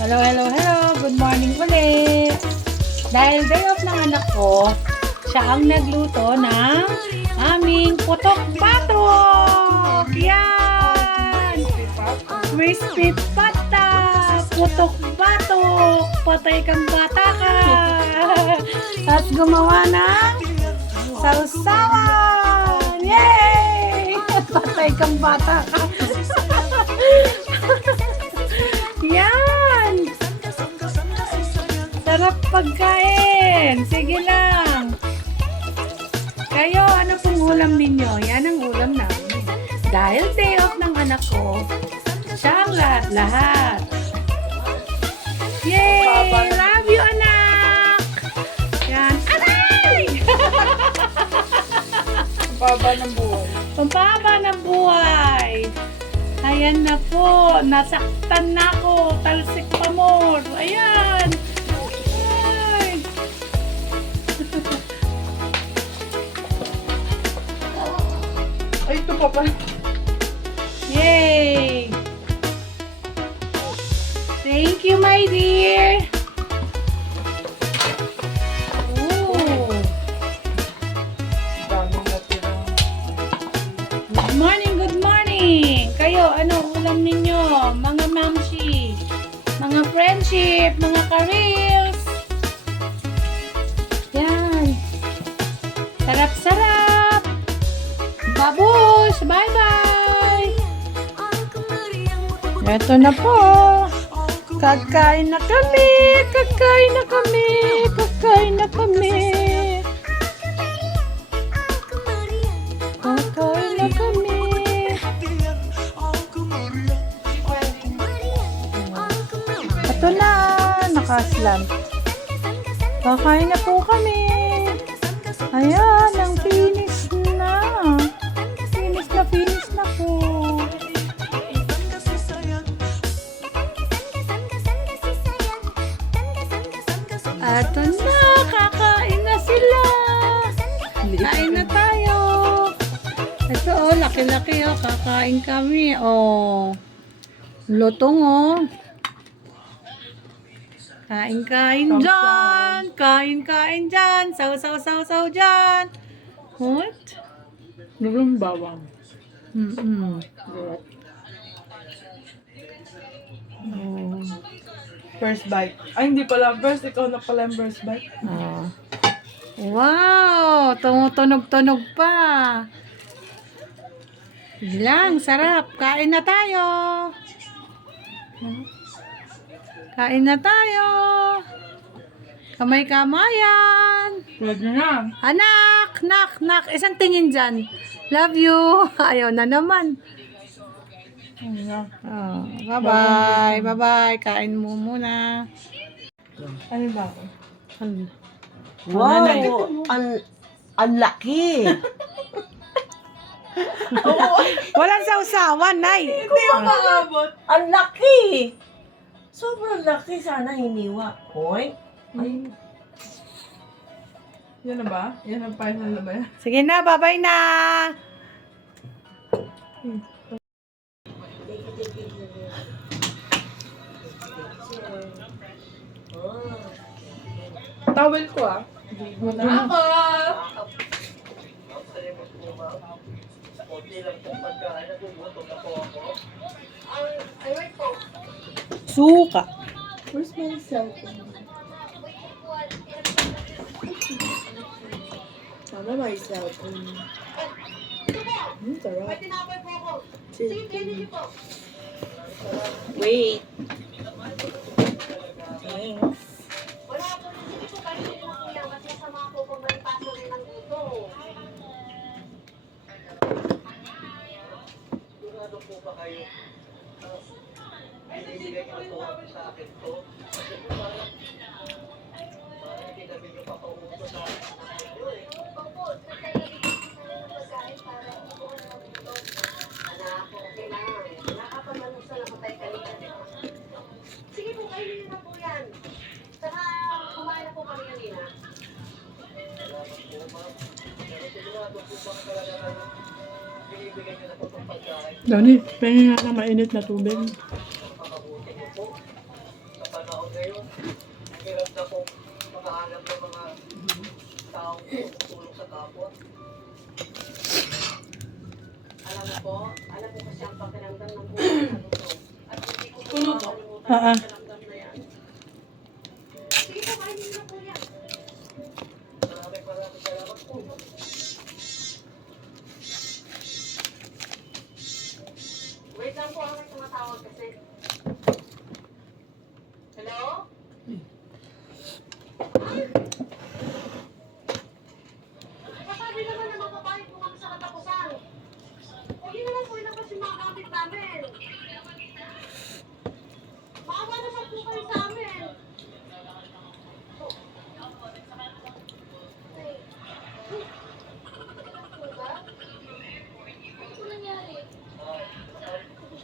Hello, hello, hello. Good morning ulit. Dahil day off ng anak ko, siya ang nagluto ng aming putok-batok. Yan! Crispy pata! Putok-batok! Patay kang bata ka! At gumawa ng sausawan! Yay! Patay kang bata ka! Yan! Sarap pagkain! Sige lang! Kayo, ano pong ulam ninyo? Yan ang ulam namin. Dahil day off ng anak ko, siya ang lahat-lahat. Yay! Love you, anak! Yan. Aray! Pampaba ng buhay. Pampaba ng buhay! Ayan na po, nasaktan na ako, talsik pa more. Ayan. Ay. Ay, ito pa pa. Yay! Thank you, my dear. Ooh. Daming natirang. Good morning, good morning. Kayo, ano ulam ninyo? Mga mamshi, mga friendship, mga ka-reels. Yan. Sarap-sarap. Babush, bye-bye. Eto na po. Kakain na kami, kakain na kami, kakain na kami. Kakain na kami. Ito na, nakaslam. Kakain na po kami. Ayan, ang finish na. Finish na po. Ito na, kakain na sila. Kain na tayo. Ito oh, laki-laki oh, kakain kami oh. Lutong oh. Kain-kain dyan. Kain-kain dyan. Saw dyan. What? Nurong bawang. Oh. First bite. Ay, hindi pala first. Ikaw na pala yung first bite. Oh. Wow! Tumutunog-tunog pa. Bilang, sarap. Kain na tayo. Kain na tayo. Kamay-kamayan. Pwede na. Anak! Nak! Isang tingin dyan. Love you. Ayaw na naman. Ano na. Oh, bye-bye. Bye-bye. Kain mo muna. Ano ba ako? Ano? Wow! Ang laki! Walang sausawan, Nay. Hindi mo maabot. Ang laki! Sobrang laki. Sana hiniwa. Hoy! Ay, Yan na ba? Yan ang final na ba yan? Sige na, bye-bye na. Towel ko ah. Wala ako. Suka. Where's my cellphone? Sana may cellphone. Sarap. wait. Thanks. Sige po, kayo na po yan. Saka kumain na po kami kanina. Dani, pengen nga na mainit na tubig. panahon ngayon, hirap na po makahanap ng mga taong tumutulong sa kapwa. Alam mo kasi ang pakiramdam ng buhay sa mundo. At hindi ko Puno po. makakalimutan ang pakiramdam na yan. Sige po, kainin niyo na po yan. Maraming salamat po. Wait lang po, may tumatawag kasi. Hello? Kasabi naman na magbabayad po kami sa katapusan. Huwag yun naman po ilabas yung mga kapit namin. Maawa naman po kayo sa amin. Ano po nangyari?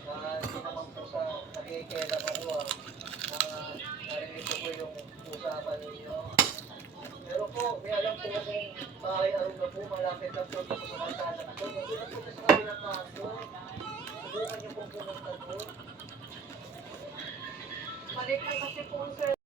Hindi naman po sa nakikialam ako narinig ko po yung usapan ninyo. Pero po, may alam po kung bahay Aruga po, malapit lang po dito sa kalsada ko. Magulat po sa kabilang kaso. Subukan niyo po pumunta doon. Balik lang kasi po, sir.